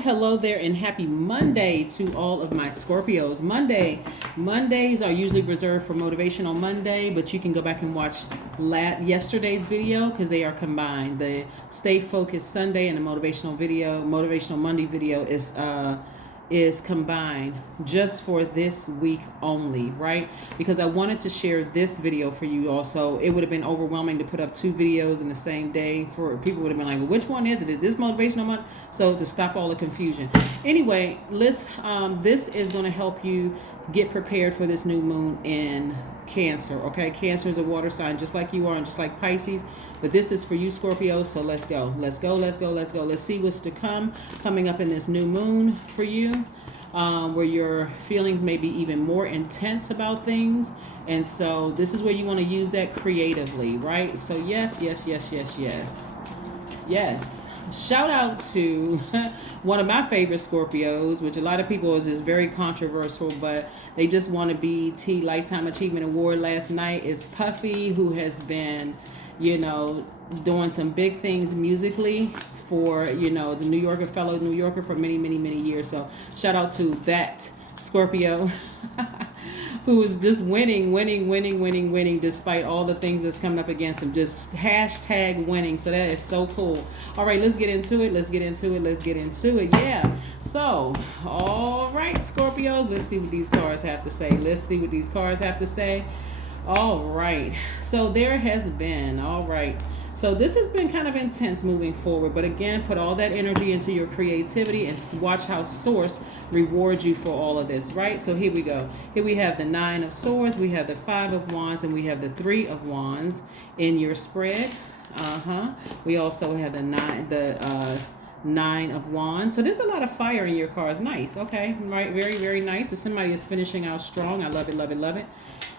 hello there, and happy Monday to all of my Scorpios. Mondays are usually reserved for Motivational Monday, but you can go back and watch yesterday's video because they are combined. The Stay Focused Sunday and the Motivational Monday video is combined just for this week only, right? Because I wanted to share this video for you also. It would have been overwhelming to put up two videos in the same day. For people would have been like, well, which one is it? Is this Motivational Monday? So to stop all the confusion. Anyway, this is going to help you get prepared for this new moon in Cancer, okay? Cancer is a water sign just like you are and just like Pisces. But this is for you, Scorpio, so let's go. Let's see what's to come, coming up in this new moon for you, where your feelings may be even more intense about things. And so this is where you want to use that creatively, right? So yes. Shout out to one of my favorite Scorpios, which a lot of people is very controversial, but they just won a BET Lifetime Achievement Award last night. It's Puffy, who has been doing some big things musically for, the fellow New Yorker for many, many, many years. So shout out to that Scorpio who is just winning despite all the things that's coming up against him. Just hashtag winning. So that is so cool. All right, let's get into it. Yeah. So, all right, Scorpios, let's see what these cards have to say. All right. So there has been, So this has been kind of intense moving forward. But again, put all that energy into your creativity and watch how Source rewards you for all of this, right? So here we go. Here we have the 9 of Swords, we have the 5 of Wands, and we have the 3 of Wands in your spread. We also have the 9 of Wands. So there's a lot of fire in your cards. Nice. Okay. Right. Very, very nice. So somebody is finishing out strong. I love it.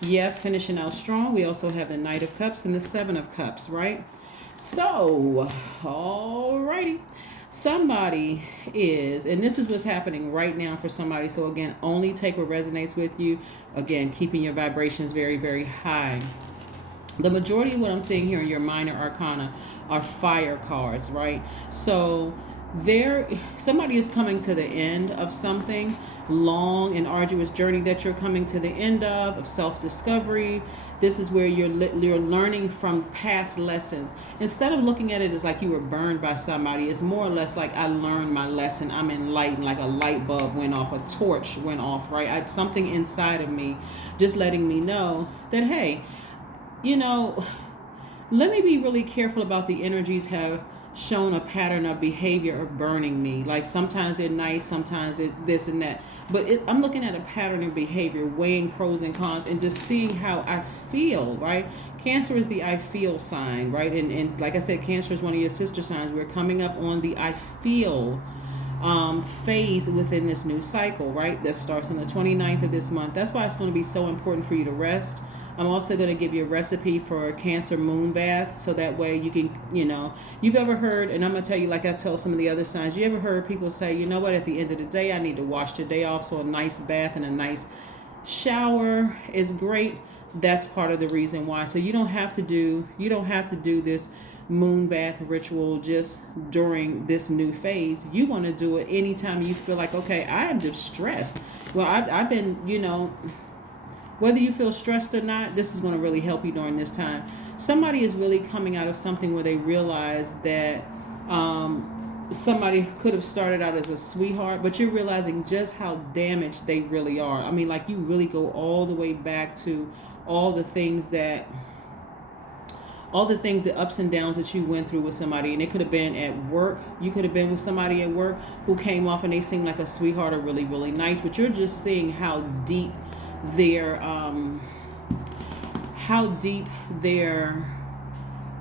Yeah, finishing out strong. We also have the Knight of Cups and the 7 of Cups, right? So, alrighty. Somebody is, and this is what's happening right now for somebody. So again, only take what resonates with you. Again, keeping your vibrations very, very high. The majority of what I'm seeing here in your minor arcana are fire cards, right? So somebody is coming to the end of something long and arduous journey that you're coming to the end of self-discovery. This is where you're learning from past lessons. Instead of looking at it as like you were burned by somebody, it's more or less like I learned my lesson. I'm enlightened, like a light bulb went off, a torch went off, right? Something inside of me just letting me know that, hey, let me be really careful about the energies have shown a pattern of behavior of burning me. Like sometimes they're nice, sometimes they're this and that. But I'm looking at a pattern of behavior, weighing pros and cons, and just seeing how I feel, right? Cancer is the I feel sign, right? And like I said, Cancer is one of your sister signs. We're coming up on the I feel phase within this new cycle, right? That starts on the 29th of this month. That's why it's going to be so important for you to rest. I'm also going to give you a recipe for a Cancer moon bath, so that way you can, you've ever heard, and I'm going to tell you like I tell some of the other signs, you ever heard people say, you know what, at the end of the day, I need to wash the day off, so a nice bath and a nice shower is great. That's part of the reason why. So you don't have to do this moon bath ritual just during this new phase. You want to do it anytime you feel like, okay, I am distressed. Well, I've been, whether you feel stressed or not, this is going to really help you during this time. Somebody is really coming out of something where they realize that somebody could have started out as a sweetheart, but you're realizing just how damaged they really are. I mean, like you really go all the way back to all the things, the ups and downs that you went through with somebody. And it could have been at work. You could have been with somebody at work who came off and they seemed like a sweetheart or really, really nice, but you're just seeing how deep their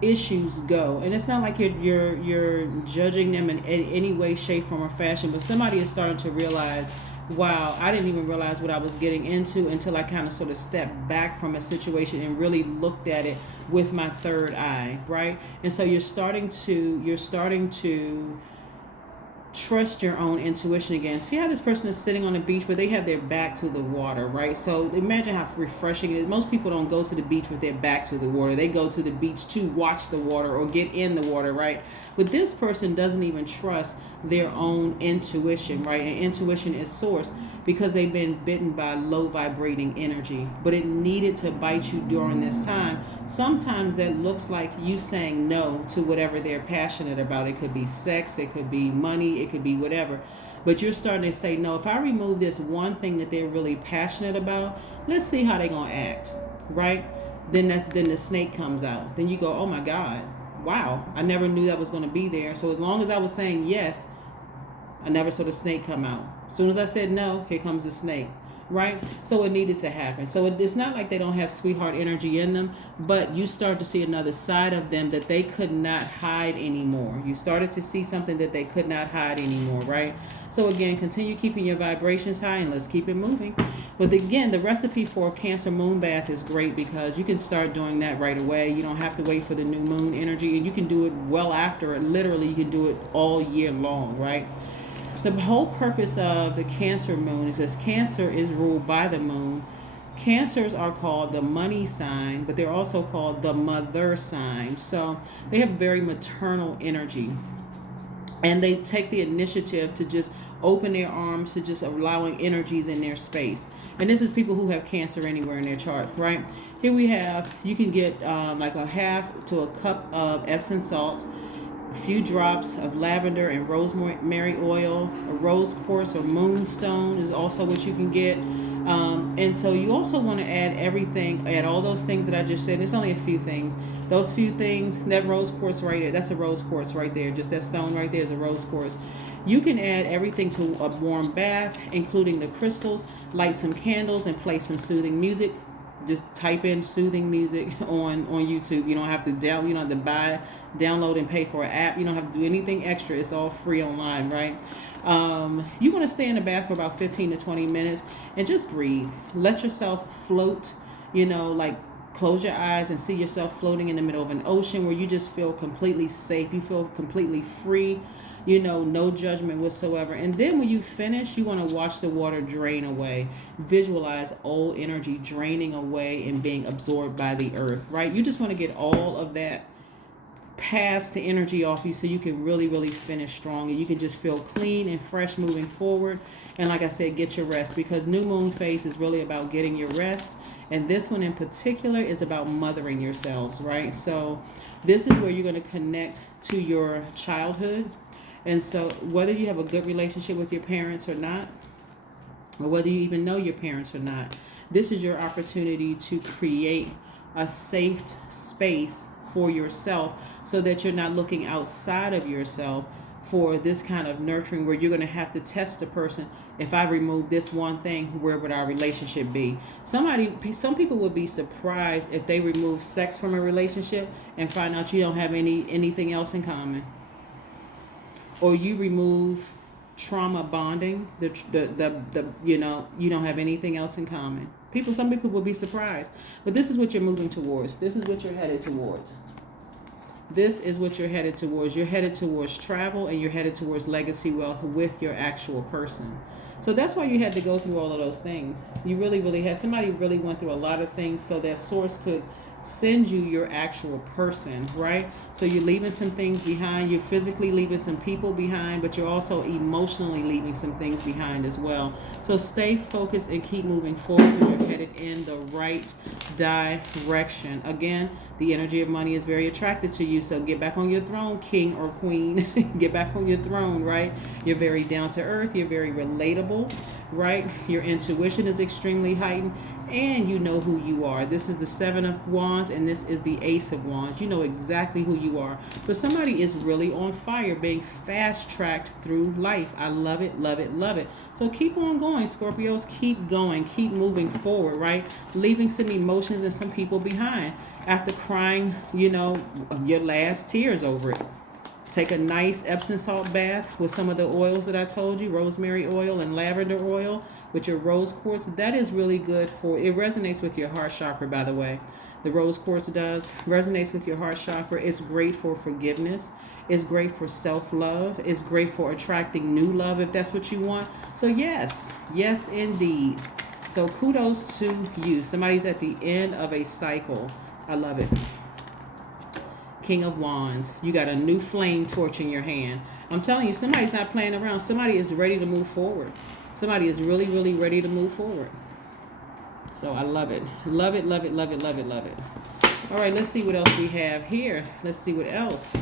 issues go. And it's not like you're judging them in any way, shape, form, or fashion, but somebody is starting to realize, wow, I didn't even realize what I was getting into until I kind of sort of stepped back from a situation and really looked at it with my third eye, right? And so you're starting to trust your own intuition again. See how this person is sitting on the beach, but they have their back to the water, right? So imagine how refreshing it is. Most people don't go to the beach with their back to the water. They go to the beach to watch the water or get in the water, right? But this person doesn't even trust their own intuition, right? And intuition is source, because they've been bitten by low vibrating energy. But it needed to bite you during this time. Sometimes that looks like you saying no to whatever they're passionate about. It could be sex, it could be money, it could be whatever. But you're starting to say, no, if I remove this one thing that they're really passionate about, let's see how they're going to act, right? Then the snake comes out. Then you go, oh my God, wow, I never knew that was going to be there. So as long as I was saying yes, I never saw the snake come out. As soon as I said no, here comes the snake, right? So it needed to happen. So it's not like they don't have sweetheart energy in them, but you start to see another side of them that they could not hide anymore. You started to see something that they could not hide anymore, right? So again, continue keeping your vibrations high, and let's keep it moving. But again, the recipe for a Cancer moon bath is great, because you can start doing that right away. You don't have to wait for the new moon energy, and you can do it well after it. Literally, you can do it all year long, right? The whole purpose of the Cancer moon is because Cancer is ruled by the moon. Cancers are called the money sign, but they're also called the mother sign. So they have very maternal energy, and they take the initiative to just open their arms to just allowing energies in their space. And this is people who have Cancer anywhere in their chart, right? Here we have, you can get like a half to a cup of Epsom salts, a few drops of lavender and rosemary oil, a rose quartz or moonstone is also what you can get. And so you also want to add all those things that I just said. It's only a few things. Those few things, that rose quartz right there, that's a rose quartz right there. Just that stone right there is a rose quartz. You can add everything to a warm bath, including the crystals, light some candles, and play some soothing music. Just type in soothing music on YouTube. You don't have to download and pay for an app. You don't have to do anything extra. It's all free online, right? You want to stay in the bath for about 15 to 20 minutes and just breathe. Let yourself float, like close your eyes and see yourself floating in the middle of an ocean where you just feel completely safe. You feel completely free, no judgment whatsoever. And then when you finish, you want to watch the water drain away. Visualize old energy draining away and being absorbed by the earth, right? You just want to get all of that past the energy off you so you can really, really finish strong, and you can just feel clean and fresh moving forward. And like I said, get your rest, because new moon phase is really about getting your rest. And this one in particular is about mothering yourselves, right? So this is where you're going to connect to your childhood. And so whether you have a good relationship with your parents or not, or whether you even know your parents or not, this is your opportunity to create a safe space for yourself, so that you're not looking outside of yourself for this kind of nurturing, where you're going to have to test a person. If I remove this one thing, where would our relationship be? Some people would be surprised if they remove sex from a relationship and find out you don't have anything else in common. Or you remove trauma bonding, you don't have anything else in common. Some people will be surprised, but this is what you're moving towards. This is what you're headed towards. This is what you're headed towards. You're headed towards travel, and you're headed towards legacy wealth with your actual person. So that's why you had to go through all of those things. You really, really had. Somebody really went through a lot of things so that source could send you your actual person, right? So you're leaving some things behind. You're physically leaving some people behind, but you're also emotionally leaving some things behind as well. So stay focused and keep moving forward. You're headed in the right direction. Again, the energy of money is very attracted to you. So get back on your throne, king or queen. Get back on your throne, right? You're very down to earth. You're very relatable, right? Your intuition is extremely heightened, and you know who you are. This is the Seven of Wands, and this is the Ace of Wands. You know exactly who you are. So somebody is really on fire, being fast-tracked through life. I love it, love it, love it. So keep on going, Scorpios. Keep going. Keep moving forward, right? Leaving some emotions and some people behind. After crying, your last tears over it. Take a nice Epsom salt bath with some of the oils that I told you, rosemary oil and lavender oil with your rose quartz. That is really good it resonates with your heart chakra, by the way. The rose quartz resonates with your heart chakra. It's great for forgiveness. It's great for self-love. It's great for attracting new love if that's what you want. So yes indeed. So kudos to you. Somebody's at the end of a cycle. I love it. King of Wands. You got a new flame torch in your hand. I'm telling you, somebody's not playing around. Somebody is ready to move forward. Somebody is really, really ready to move forward. So I love it. Love it, love it, love it, love it, love it. All right, let's see what else we have here. Let's see what else.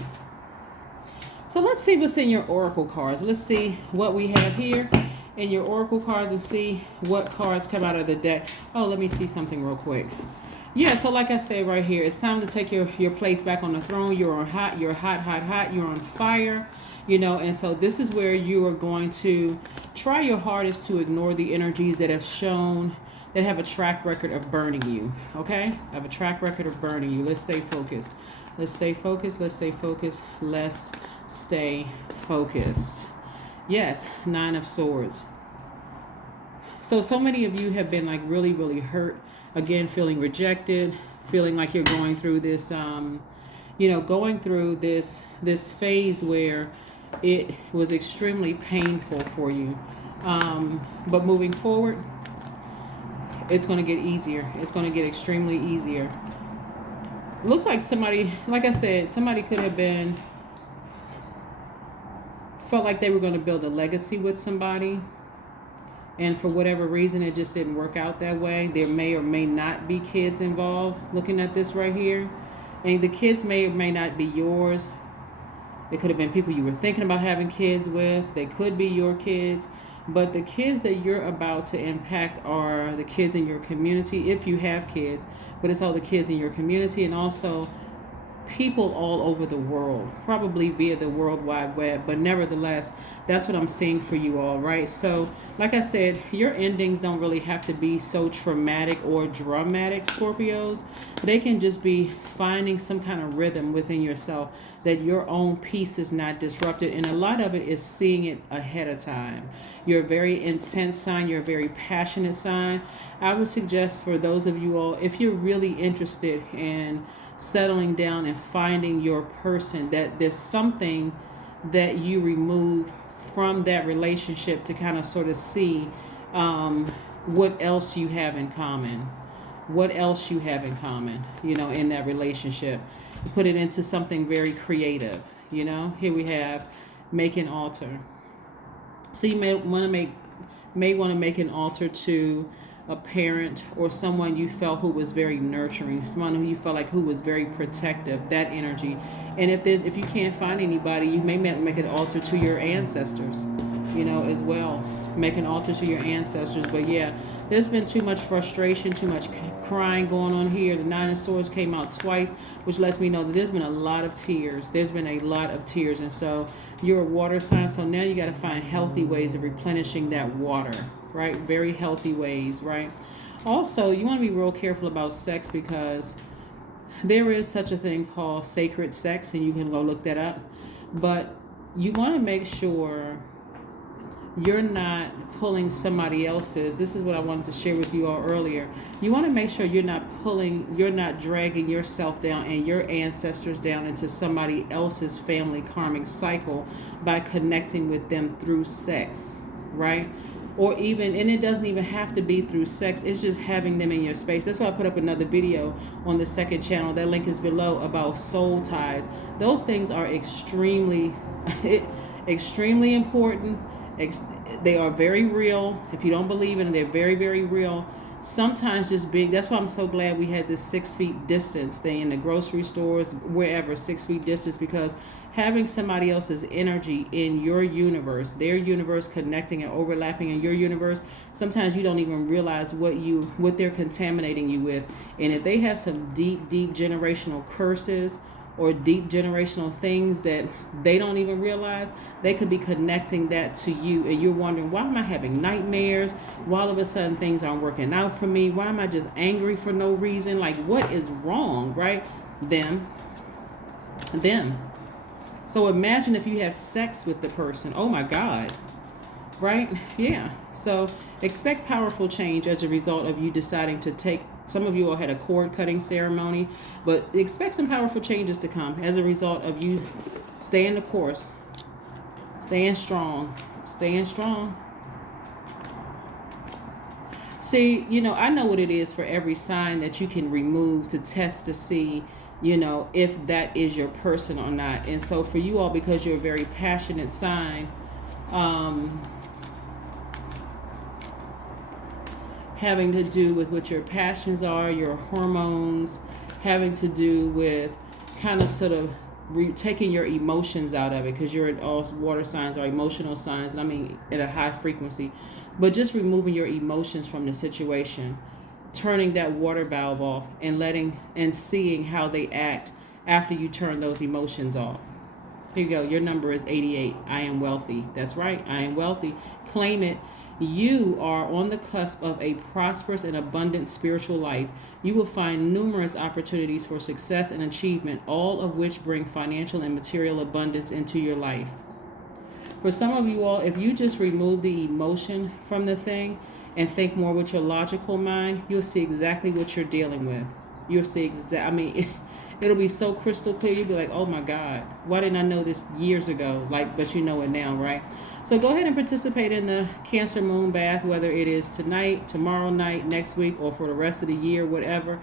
So let's see what's in your oracle cards. Let's see what we have here in your oracle cards and see what cards come out of the deck. Oh, let me see something real quick. Yeah, so like I said right here, it's time to take your place back on the throne. You're on hot. You're hot, hot, hot. You're on fire. You know, and so this is where you are going to try your hardest to ignore the energies that have a track record of burning you. Okay? Have a track record of burning you. Let's stay focused. Let's stay focused. Let's stay focused. Let's stay focused. Yes, 9 of Swords. So many of you have been like really, really hurt. Again, feeling rejected, feeling like you're going through this, going through this phase where it was extremely painful for you. But moving forward, it's going to get easier. It's going to get extremely easier. Looks like somebody, like I said, somebody could have felt like they were going to build a legacy with somebody. And for whatever reason, it just didn't work out that way. There may or may not be kids involved. Looking at this right here. And the kids may or may not be yours. They could have been people you were thinking about having kids with. They could be your kids. But the kids that you're about to impact are the kids in your community, if you have kids. But it's all the kids in your community and also people all over the world, probably via the World Wide Web. But nevertheless, that's what I'm seeing for you all, right? So, like I said, your endings don't really have to be so traumatic or dramatic, Scorpios. They can just be finding some kind of rhythm within yourself that your own peace is not disrupted. And a lot of it is seeing it ahead of time. You're a very intense sign. You're a very passionate sign. I would suggest for those of you all, if you're really interested in settling down and finding your person, that there's something that you remove from that relationship to kind of sort of see what else you have in common. What else you have in common, in that relationship. Put it into something very creative, Here we have make an altar. So you may want to make an altar to a parent or someone you felt who was very nurturing, someone who you felt like who was very protective, that energy. And if you can't find anybody, you may make an altar to your ancestors, as well. Make an altar to your ancestors. But yeah, there's been too much frustration, too much crying going on here. The 9 of Swords came out twice, which lets me know that there's been a lot of tears. There's been a lot of tears. And so you're a water sign, so now you got to find healthy ways of replenishing that water, right? Very healthy ways, right? Also, you want to be real careful about sex because there is such a thing called sacred sex, and you can go look that up. But you want to make sure you're not pulling somebody else's. This is what I wanted to share with you all earlier. You want to make sure you're not dragging yourself down and your ancestors down into somebody else's family karmic cycle by connecting with them through sex, right? Or even, and it doesn't even have to be through sex, it's just having them in your space. That's why I put up another video on the second channel. That link is below, about soul ties. Those things are extremely important. They are very real. If you don't believe in them, they're very, very real. Sometimes just being, that's why I'm so glad we had this 6 feet distance thing in the grocery stores, wherever, 6 feet distance, because having somebody else's energy in your universe, their universe connecting and overlapping in your universe, sometimes you don't even realize what they're contaminating you with. And if they have some deep, deep generational curses or deep generational things that they don't even realize, they could be connecting that to you, and you're wondering, why am I having nightmares? Why all of a sudden things aren't working out for me? Why am I just angry for no reason? Like, what is wrong, right? Them. So imagine if you have sex with the person. Oh my God, right? Yeah. So expect powerful change as a result of you deciding to take, some of you all had a cord cutting ceremony, but expect some powerful changes to come as a result of you staying the course, staying strong. See, I know what it is for every sign that you can remove to test to see if that is your person or not. And so for you all, because you're a very passionate sign, having to do with what your passions are, your hormones, having to do with kind of sort of taking your emotions out of it, because all water signs are emotional signs, and I mean at a high frequency, but just removing your emotions from the situation, turning that water valve off, and letting and seeing how they act after you turn those emotions off. Here you go. Your number is 88. I am wealthy. That's right. I am wealthy. Claim it. You are on the cusp of a prosperous and abundant spiritual life. You will find numerous opportunities for success and achievement, all of which bring financial and material abundance into your life. For some of you all, if you just remove the emotion from the thing and think more with your logical mind, you'll see exactly what you're dealing with. You'll see it'll be so crystal clear. You'll be like, oh my God, why didn't I know this years ago? But you know it now, right? So go ahead and participate in the Cancer Moon Bath, whether it is tonight, tomorrow night, next week, or for the rest of the year, whatever.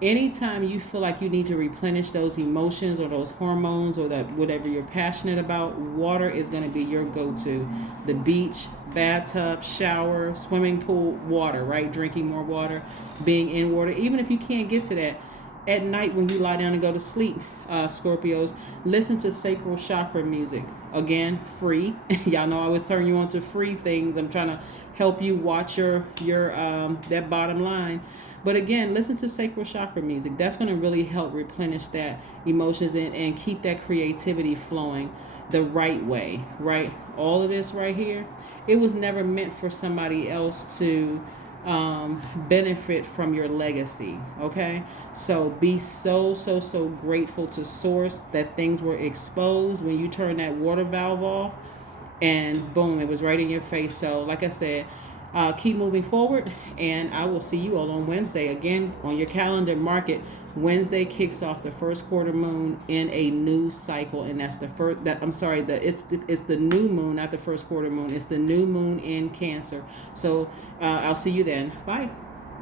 Anytime you feel like you need to replenish those emotions or those hormones or that whatever you're passionate about, water is going to be your go-to. The beach, bathtub, shower, swimming pool, water, right? Drinking more water, being in water. Even if you can't get to that, at night when you lie down and go to sleep, Scorpios, listen to sacral chakra music. Again, free. Y'all know I always turn you on to free things. I'm trying to help you watch your that bottom line. But again, listen to sacral chakra music. That's going to really help replenish that emotions and keep that creativity flowing the right way, right? All of this right here, it was never meant for somebody else to benefit from your legacy. Okay, so be so grateful to source that things were exposed when you turn that water valve off, and boom, it was right in your face. So like I said, keep moving forward, and I will see you all on Wednesday. Again, on your calendar, mark it. Wednesday kicks off the first quarter moon in a new cycle, and that's it's the new moon, not the first quarter moon. It's the new moon in Cancer. So I'll see you then. Bye.